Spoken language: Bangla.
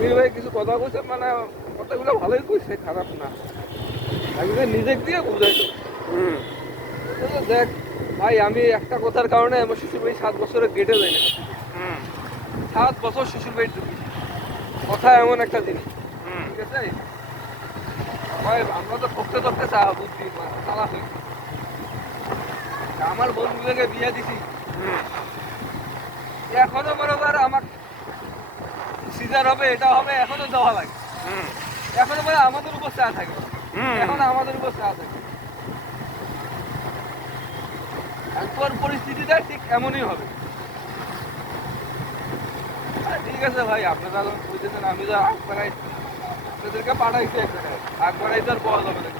আমির ভাই কিছু কথা কইছে, মানে কথাগুলো ভালোই কইছে, খারাপ না। আগে নিজে দিয়ে বুঝাইতো। হুম দেখ ভাই, আমি একটা কথার কারণে আমার শ্বশুর বাড়ি 7 বছরে গেটে যাই না। হুম 7 বছর শ্বশুর বাড়ি ঢুকি। কথা এমন একটা জিনিস, হুম ঠিক আছে? ভাই আমরা তো ঠকতে ঠকতে চা বুদ্ধি চালা হই। আমার বন্ধুদেরকে বিয়ে দিছি, হুম এখনো বরাবর আমার সিজার হবে, এটা হবে, এখনো দেওয়া লাগে। হুম এখনো মানে আমাদের উপর চা থাকে, হুম এখন আমাদের উপর চা থাকে। একবার পরিস্থিতিটা ঠিক এমনই হবে। ঠিক আছে ভাই, আপনারা যখন বুঝতেছেন, আমি তো আগ বাড়াই, আপনাদেরকে পাঠাইছি এক জায়গায়, আগ বাড়াই তো আর পাওয়া যাবে না।